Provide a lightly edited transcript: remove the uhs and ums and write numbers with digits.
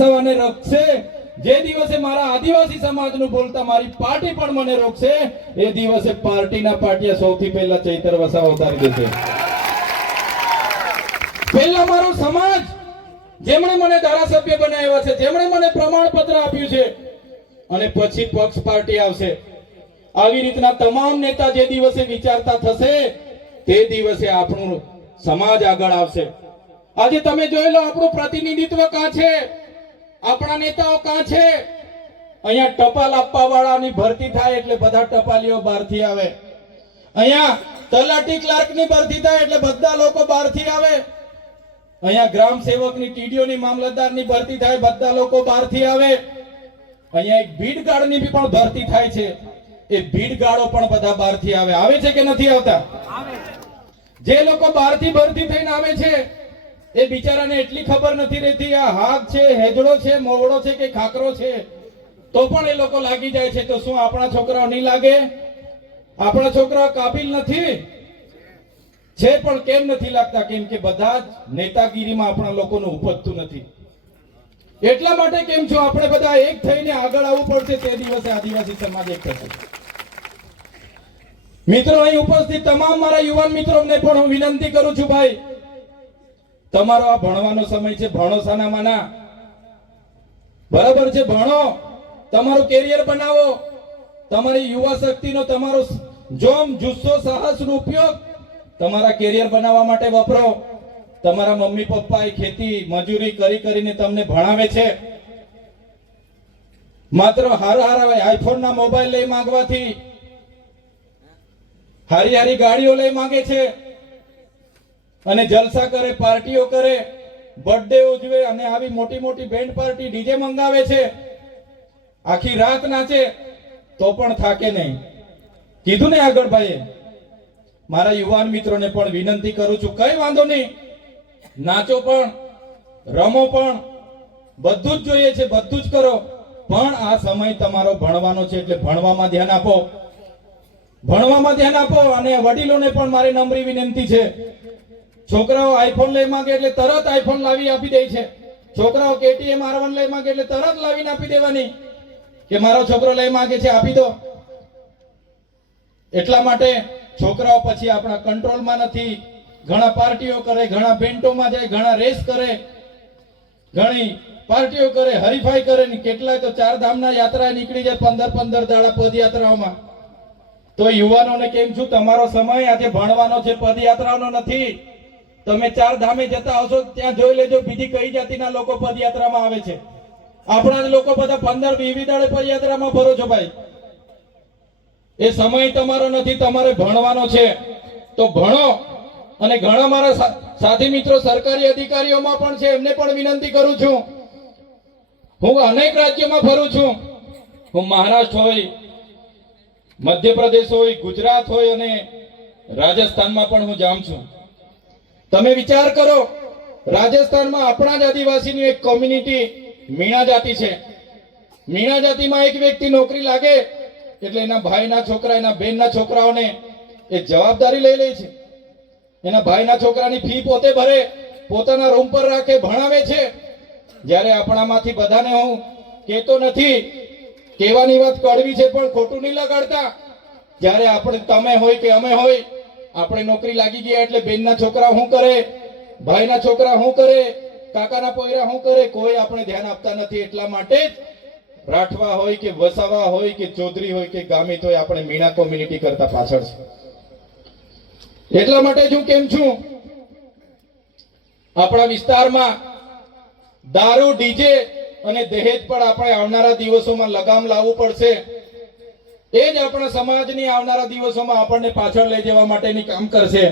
વસાવાને રોકશે, જે દિવસે મારા આદિવાસી સમાજનું બોલતા મારી પાર્ટી પણ મને રોકશે, એ દિવસે પાર્ટીના પાટિયા સૌથી પહેલા ચૈતર વસાવા ઉતારી દેશે. પહેલા મારો સમાજ, જેમણે મને ધારાસભ્ય બનાવ્યા છે, જેમણે મને પ્રમાણપત્ર આપ્યું છે, અને પછી પક્ષ પાર્ટી આવશે. આવી રીતના તમામ નેતા જે દિવસે વિચારતા થશે, તે દિવસે આપણું સમાજ આગળ આવશે. આજે તમે જોઈ લો, આપણું પ્રતિનિધિત્વ કાં છે, આપણા નેતાઓ કાં છે? અહીંયા ટપાલ આપવા વાળાની ભરતી થાય એટલે બધા ટપાલીઓ બહારથી આવે. અહીંયા તલાટી ક્લાર્કની ભરતી થાય એટલે બધા લોકો બહારથી આવે. અહીંયા ગ્રામ સેવકની, ટીડીઓની, મામલતદારની ભરતી થાય, બધા લોકો બહારથી આવે. અહીંયા એક ભીડ ગાર્ડની પણ ભરતી થાય છે, એ ભીડ ગાર્ડો પણ બધા બહારથી આવે. આવે છે કે નથી આવતા? જે લોકો બહારથી ભરતી થઈને આવે છે, એ બિચારાને એટલી ખબર નથી રહેતી આ હાથ છે, હેજડો છે, મોવડો છે કે ખાકરો છે, તો પણ એ લોકો લાગી જાય છે. તો શું આપણા છોકરાઓ નહીં લાગે? આપણા છોકરાઓ કાબિલ નથી છે, પણ કેમ નથી લાગતા? કેમ કે બધા જ નેતાગીરીમાં આપણા લોકોનું ઉપજતું નથી. એટલા માટે કેમ છો, આપણે બધા એક થઈને આગળ આવવું પડશે. તે દિવસે આદિવાસી સમાજ એક થશે. મિત્રો, અહીં ઉપસ્થિત તમામ મારા યુવાન મિત્રોને પણ હું વિનંતી કરું છું, ભાઈ, તમારો આ ભણવાનો સમય છે, ભણો સાનામાના, બરાબર છે, ભણો, તમારું કેરિયર બનાવો. તમારી યુવા શક્તિનો, તમારો જોમ, જુસ્સો, સાહસનો ઉપયોગ તમારા કેરિયર બનાવવા માટે વપરો. તમારા મમ્મી પપ્પાએ ખેતી મજૂરી કરીને તમને ભણાવે છે. માત્ર હારા આઈફોન ના મોબાઈલ લઈ માંગવાથી, હારી ગાડીઓ લઈ માંગે છે, અને જલસા કરે, પાર્ટીઓ કરે, બર્થડે ઉજવે, અને આવી મોટી મોટી બેન્ડ પાર્ટી, ડીજે મંગાવે છે, આખી રાત નાચે, તો પણ થાકે નહીં. કીધું ને આગળ ભાઈએ. મારા યુવાન મિત્રોને પણ વિનંતી કરું છું, કઈ વાંધો નહીં, નાચો પણ, રમો પણ, બધું જ જોઈએ છે, બધું જ કરો, પણ આ સમય તમારો ભણવાનો છે, એટલે ભણવામાં ધ્યાન આપો. ભણવામાં ધ્યાન આપો. અને વડીલોને પણ મારી નમ્ર વિનંતી છે, છોકરાઓ આઈફોન લઈ માંગે એટલે તરત આઈફોન લાવી આપી દે છે. છોકરાઓ કેટીએમ R1 લઈ માંગે એટલે તરત લાવીને આપી દેવાની, કે મારો છોકરો લઈ માંગે છે આપી દો. એટલા માટે છોકરાઓ પછી આપણા કંટ્રોલમાં નથી. ઘણા પાર્ટીઓ કરે, ઘણા બેન્ટોમાં જાય, ઘણા રેસ કરે, ઘણી પાર્ટીઓ કરે, હરીફાઈ કરે, ને કેટલાય તો 4 ધામના યાત્રા નીકળી જાય 15 દાડા પદયાત્રાઓમાં. તો યુવાનોને કેમ છું, તમારો સમય આજે ભણવાનો છે, પદયાત્રાનો નથી. તમે 4 ધામે જતા આવશો, ત્યાં જોઈ લેજો બીજી કઈ જાતિના લોકો પદયાત્રામાં આવે છે. આપણા જ લોકો બધા 15-20 દાડે પદયાત્રામાં ભરો છો ભાઈ. એ સમય તમારો નથી, તમારે ભણવાનો છે. તો ભણો. અને ઘણા મારા સાથી મિત્રો સરકારી અધિકારીઓમાં પણ છે, એમને પણ વિનંતી કરું છું. હું અનેક રાજ્યોમાં ફરું છું. હું મહારાષ્ટ્ર હોય, મધ્યપ્રદેશ હોય, ગુજરાત હોય, અને રાજસ્થાનમાં પણ હું જાઉં છું. તમે વિચાર કરો, રાજસ્થાનમાં આપણા જ આદિવાસીની એક કોમ્યુનિટી મીણા જાતિ છે. મીણા જાતિમાં એક વ્યક્તિ નોકરી લાગે એટલે એના ભાઈના છોકરા, એના બહેનના છોકરાઓને એ જવાબદારી લઈ લે છે. એના ભાઈના છોકરાની ફી પોતે ભરે, પોતાના રૂમ પર રાખે, ભણાવે છે. જ્યારે આપણામાંથી બધાને હું કહેતો નથી, કહેવાની વાત કડવી છે, પણ ખોટું નહીં લગાડતા. જ્યારે આપણે, તમે હોય કે અમે હોય, આપણે નોકરી લાગી ગયા એટલે બેનના છોકરા શું કરે, ભાઈના છોકરા શું કરે, કાકાના પોયરા શું કરે, કોઈ આપણે ધ્યાન આપતા નથી. એટલા માટે જ રાઠવા હોય કે વસાવા હોય કે ચૌધરી હોય કે ગામિત હોય, આપણે મીણા કોમ્યુનિટી કરતા પાછળ છે. એટલા માટે જ હું કેમ છું, આપણા વિસ્તારમાં દારૂ, ડીજે અને દહેજ પર આપણે આવનારા દિવસોમાં લગામ લાવવું પડશે. એ જ આપણા સમાજની આવનારા દિવસોમાં આપણને પાછળ લઈ જવા માટેની કામ કરશે.